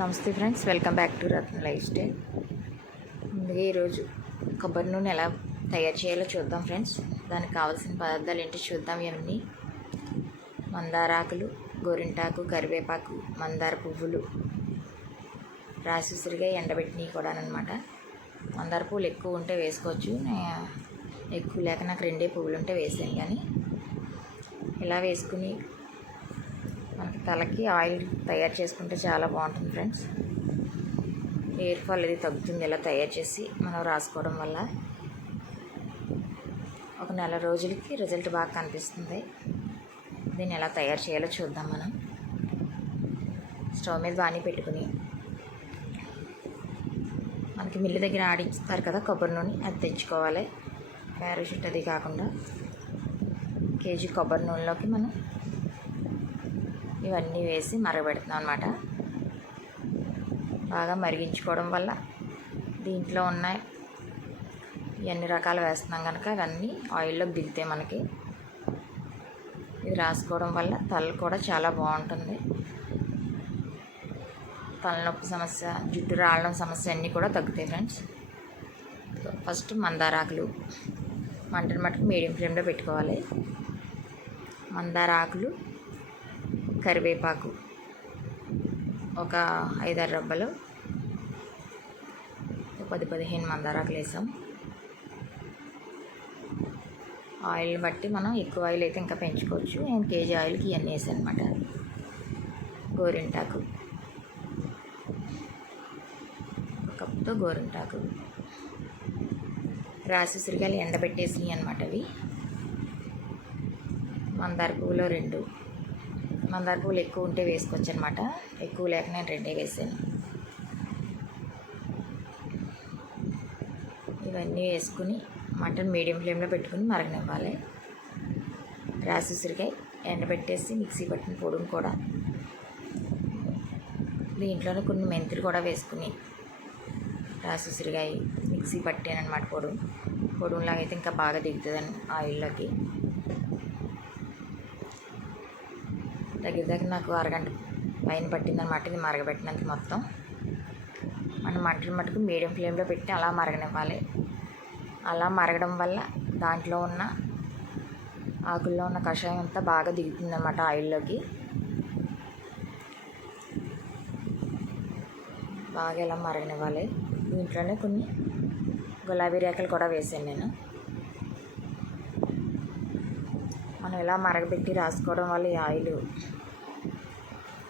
నమస్తే friends, welcome back to Ratna life style. ముందుగా ఈరోజు కొబ్బరి నూనె ఎలా తయారు చేయాలో చూద్దాం ఫ్రెండ్స్. దానికి కావాల్సిన పదార్థాలు ఏంటో చూద్దాం. ఇవన్నీ మందారాకులు, గోరింటాకు, కరివేపాకు, మందార పువ్వులు, రాసి ఉసిరిగా ఎండబెట్టినవి కూడా అనమాట. మందార పువ్వులు ఎక్కువ ఉంటే వేసుకోవచ్చు, ఎక్కువ లేక నాకు 2 పువ్వులు ఉంటే వేసాను. కానీ ఇలా వేసుకుని మనకి తలకి ఆయిల్ తయారు చేసుకుంటే చాలా బాగుంటుంది ఫ్రెండ్స్. హెయిర్ ఫాల్ ఇది తగ్గుతుంది ఇలా తయారు చేసి మనం రాసుకోవడం వల్ల. ఒక నెల రోజులకి రిజల్ట్ బాగా కనిపిస్తుంది. దీన్ని ఎలా తయారు చేయాలో చూద్దాం. మనం స్టవ్ మీద బాణీ పెట్టుకుని, మనకి మిల్లు దగ్గర ఆడిస్తారు కదా కొబ్బరి నూనె, అది తెచ్చుకోవాలి. ప్యారాషూట్ అది కాకుండా కేజీ కొబ్బరి నూనెలోకి మనం ఇవన్నీ వేసి మరగబెడుతున్నాం అనమాట. బాగా మరిగించుకోవడం వల్ల దీంట్లో ఉన్న ఎన్ని రకాలు వేస్తున్నాం కనుక అవన్నీ ఆయిల్లోకి దిగుతాయి మనకి. ఇది రాసుకోవడం వల్ల తల కూడా చాలా బాగుంటుంది. తలనొప్పి సమస్య, జుట్టు రాలడం సమస్య అన్నీ కూడా తగ్గుతాయి ఫ్రెండ్స్. ఫస్ట్ మందారాకులు మంటను మట్టుకు మీడియం ఫ్లేమ్లో పెట్టుకోవాలి. మందారాకులు, కరివేపాకు ఒక 5-6 రబ్బలు, 10-15 మందారాకులు వేసాం. ఆయిల్ బట్టి మనం ఎక్కువ ఆయిల్ అయితే ఇంకా పెంచుకోవచ్చు. నేను కేజీ ఆయిల్కి ఇవన్నీ వేసాను అనమాట. గోరింటాకు, ఒక కప్పుతో గోరింటాకు, రాసి ఉసిరికాయలు ఎండబెట్టేసినవి అనమాట అవి. మందార పువ్వులో 2, మందార పువ్వులు ఎక్కువ ఉంటే వేసుకోవచ్చు అనమాట. ఎక్కువ లేక నేను 2 వేసాను. ఇవన్నీ వేసుకుని మటన్ మీడియం ఫ్లేమ్లో పెట్టుకుని మరగనివ్వాలి. రాసి ఉసిరికాయ ఎండబెట్టేసి మిక్సీ పట్టిన పొడిని కూడా, దీంట్లోనే కొన్ని మెంతులు కూడా వేసుకుని రాసి ఉసిరికాయ మిక్సీ పట్టాను అనమాట. పొడులాగా అయితే ఇంకా బాగా దిగుతుందని ఆయిల్లోకి. దగ్గర నాకు అరగంట పైన పట్టిందనమాట ఇది మరగబెట్టినందుకు మొత్తం. మనం మంటలు మటుకు మీడియం ఫ్లేమ్లో పెట్టి అలా మరగనివ్వాలి. అలా మరగడం వల్ల దాంట్లో ఉన్న ఆకుల్లో ఉన్న కషాయం అంతా బాగా దిగుతుందన్నమాట ఆయిల్లోకి. బాగా ఇలా మరగనివ్వాలి. దీంట్లోనే కొన్ని గులాబీ రేఖలు కూడా వేసాను నేను. మనం ఇలా మరగబెట్టి రాసుకోవడం వల్ల ఈ ఆయిల్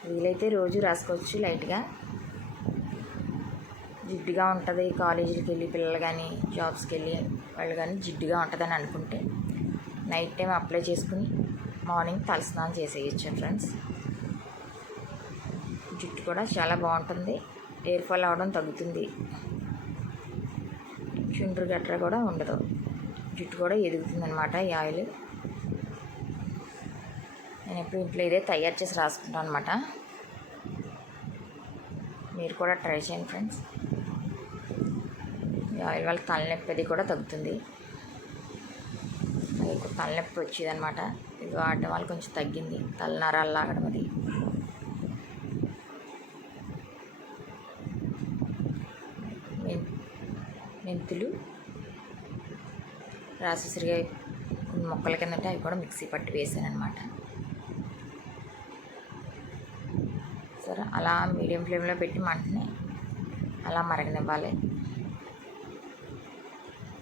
వీలైతే రోజు రాసుకోవచ్చు. లైట్గా జిడ్డుగా ఉంటుంది. కాలేజీకి వెళ్ళి పిల్లలు కానీ జాబ్స్కి వెళ్ళి వాళ్ళు కానీ జిడ్డుగా ఉంటుందని అనుకుంటే నైట్ టైం అప్లై చేసుకుని మార్నింగ్ తలస్నానం చేసేయచ్చు ఫ్రెండ్స్. జుట్టు కూడా చాలా బాగుంటుంది. హెయిర్ ఫాల్ అవ్వడం తగ్గుతుంది. చుండ్రు గట్ర కూడా ఉండదు. జుట్టు కూడా ఎదుగుతుంది అనమాట ఈ ఆయిల్. నేను ఎప్పుడు ఇంట్లో ఇదే తయారు చేసి రాసుకుంటాను అనమాట. మీరు కూడా ట్రై చేయండి ఫ్రెండ్స్. ఈ ఆయిల్ వల్ల తలనొప్పి అది కూడా తగ్గుతుంది. నాకు తలనొప్పి వచ్చేది అనమాట. ఇది వాడటం వల్ల కొంచెం తగ్గింది. తలనరాలు లాగడం అది. మెంతులు, రాసి ఉసిరికాయ కొన్ని మొక్కల కిందంటే అవి కూడా మిక్సీ పట్టి వేసాను అనమాట. సరే, అలా మీడియం ఫ్లేమ్లో పెట్టి మంటని అలా మరగనివ్వాలి.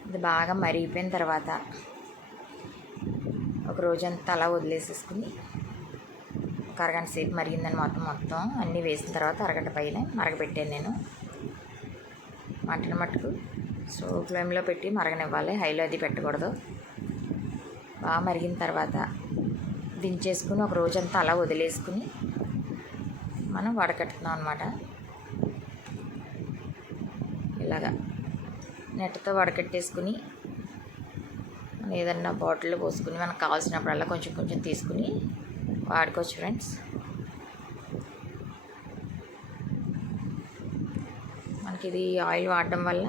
ఇది బాగా మరిగిపోయిన తర్వాత ఒక రోజంతా అలా వదిలేసేసుకుని ఒక అరగంట సేపు మరిగిందని మొత్తం అన్నీ వేసిన తర్వాత అరగంట పైన మరగబెట్టాను నేను. మంటను మట్టుకు స్లో ఫ్లేమ్లో పెట్టి మరగనివ్వాలి. హైలో అది పెట్టకూడదు. బాగా మరిగిన తర్వాత దించేసుకుని ఒక రోజంతా అలా వదిలేసుకుని మనం వడకట్టుతున్నాం అనమాట. ఇలాగా నెట్టతో వడకట్టేసుకుని ఏదన్నా బాటిల్లో పోసుకుని మనకు కావాల్సినప్పుడల్లా కొంచెం కొంచెం తీసుకుని వాడుకోవచ్చు ఫ్రెండ్స్. మనకి ఇది ఆయిల్ వాడడం వల్ల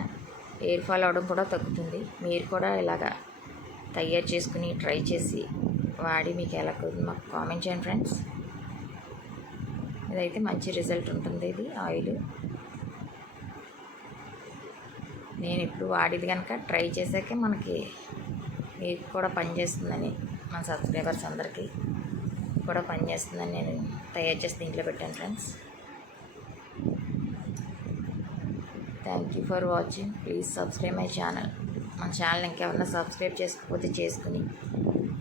హెయిర్ ఫాల్ అవ్వడం కూడా తగ్గుతుంది. మీరు కూడా ఇలాగా తయారు చేసుకుని ట్రై చేసి వాడి మీకు ఎలా మాకు కామెంట్ చేయండి ఫ్రెండ్స్. ఇదైతే మంచి రిజల్ట్ ఉంటుంది. ఇది ఆయిల్ నేను ఇప్పుడు వాడేది కనుక ట్రై చేశాకే మనకి మీకు కూడా పనిచేస్తుందని, మన సబ్స్క్రైబర్స్ అందరికీ కూడా పనిచేస్తుందని నేను తయారు చేసి దీంట్లో పెట్టాను friends. Thank you for watching. Please subscribe my channel. మన ఛానల్ ఇంకెవరన్నా సబ్స్క్రైబ్ చేసుకోకపోతే చేసుకుని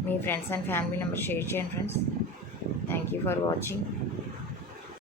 మీ friends and family members share చేయండి friends. Thank you for watching.